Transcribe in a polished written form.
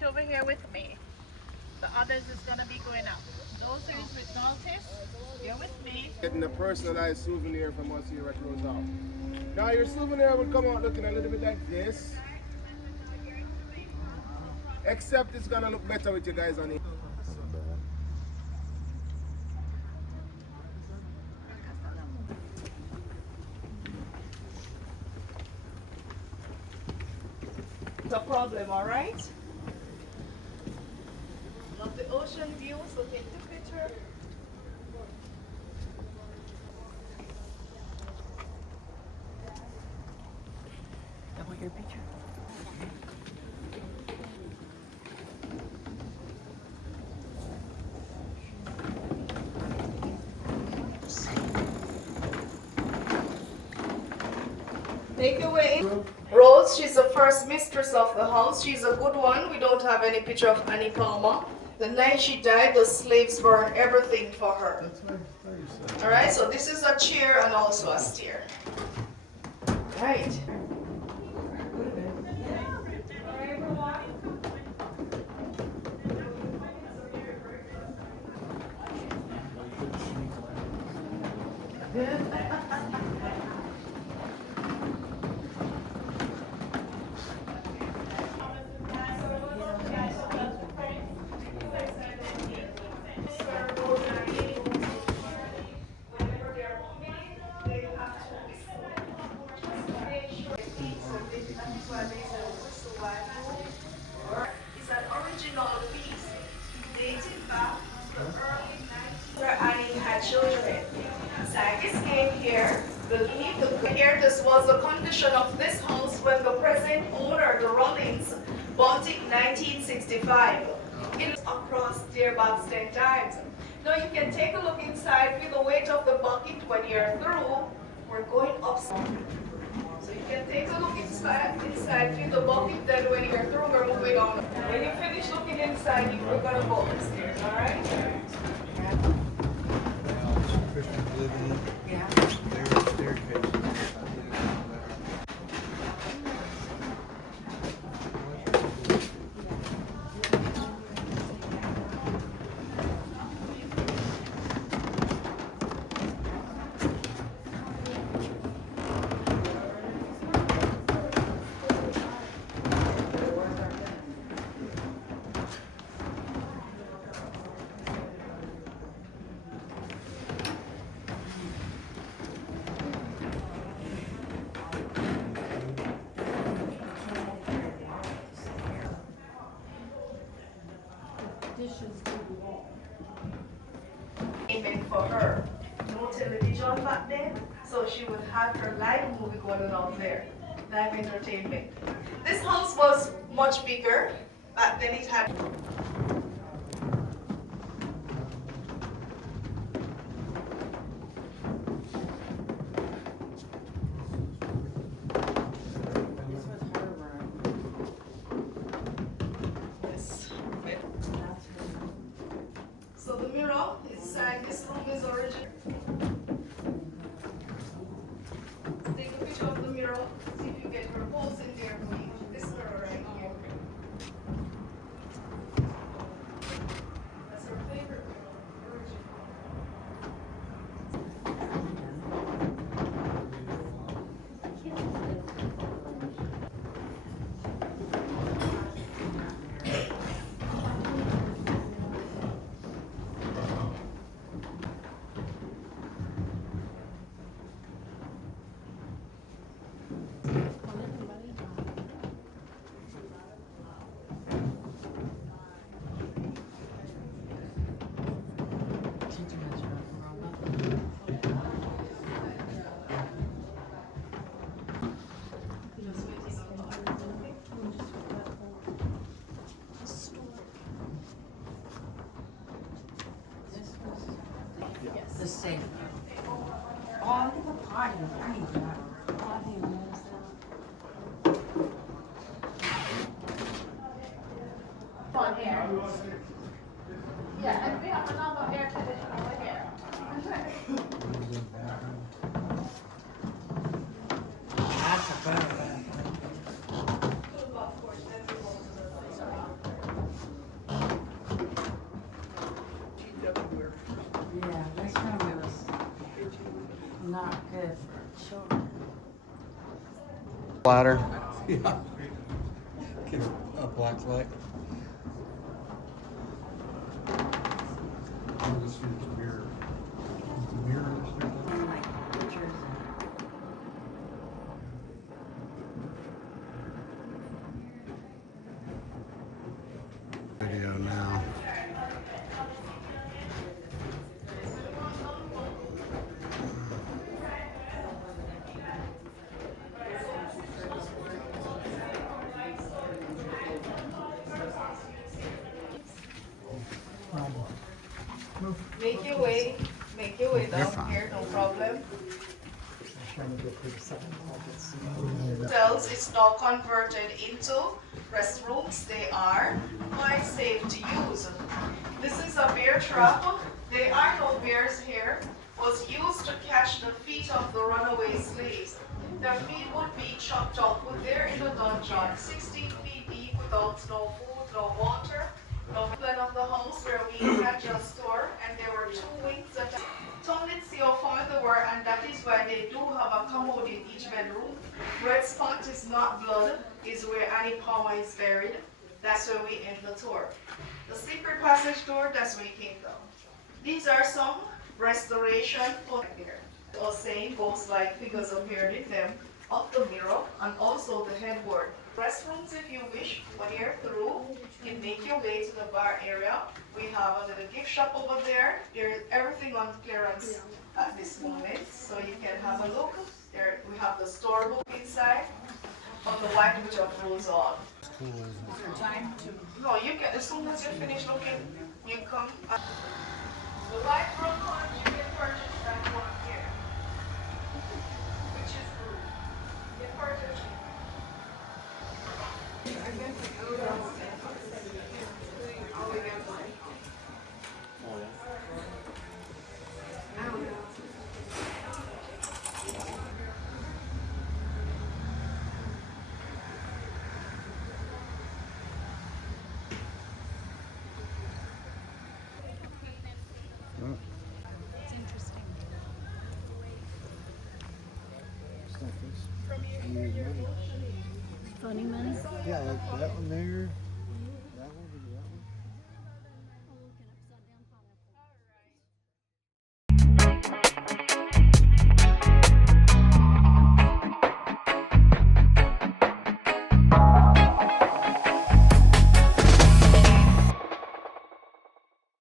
right over here with me. The others is gonna be going up. Those who is with notice, you're with me. Getting a personalized souvenir from us here at Rose. Now your souvenir will come out looking a little bit like this. Except it's gonna look better with you guys on it. It's a problem, alright? Love the ocean view, so take the picture. I want your picture. Take away. Rose, she's the first mistress of the house. She's a good one. We don't have any picture of Annie Palmer. The night she died, the slaves burned everything for her. Alright, so this is a chair and also a stair. Right. It's an original piece dating back to the early 90s where Annie had children. Scientists came here, believed this was the condition of this house when the present owner, the Rollins, bought it in 1965. It's across their box 10 times. Now you can take a look inside with the weight of the bucket when you're through. We're going upstairs. So you can take a look inside with the bucket, then when you're through, we're moving on. When you finish looking inside, we're gonna go upstairs, alright? Yeah. Aiming for her. No television back then, so she would have her live movie going on there. Live entertainment. This house was much bigger. Back then it had so the mirror inside this room is original. Take a picture of the mirror, see if you get her pose in there, please. This mirror right here. That's her favorite mirror, original. The same. All the party. On here. Yeah, and we have another air conditioner over here. That's a better one. Ladder. Yeah. Get a black light. Video now. Make your way You're down fine. here, no problem. Hotels is now converted into restrooms. They are quite safe to use. This is a bear trap. There are no bears here. Was used to catch the feet of the runaway slaves. Their feet would be chopped up, put there in the dungeon, 16 feet deep, without no food, no water, no plan of the house where we had just store, and there were 2 wings that Tongues see how far they were, and that is why they do have a commode in each bedroom. Red spot is not blood, is where Annie Palmer is buried. That's where we end the tour. The secret passage door, that's where we came down. These are some restoration here. The saying goes like figures appeared in them, up the mirror, and also the headboard. Restrooms, if you wish, when you're through, you can make your way to the bar area. We have a little gift shop over there. There's everything on clearance at this moment, so you can have a look. There, we have the storybook inside on the white which rolls on. No, you can, as soon as you finish looking, you come. The light room one you can purchase that one here, which is blue. You can purchase it. Funny man. Yeah, like that one there.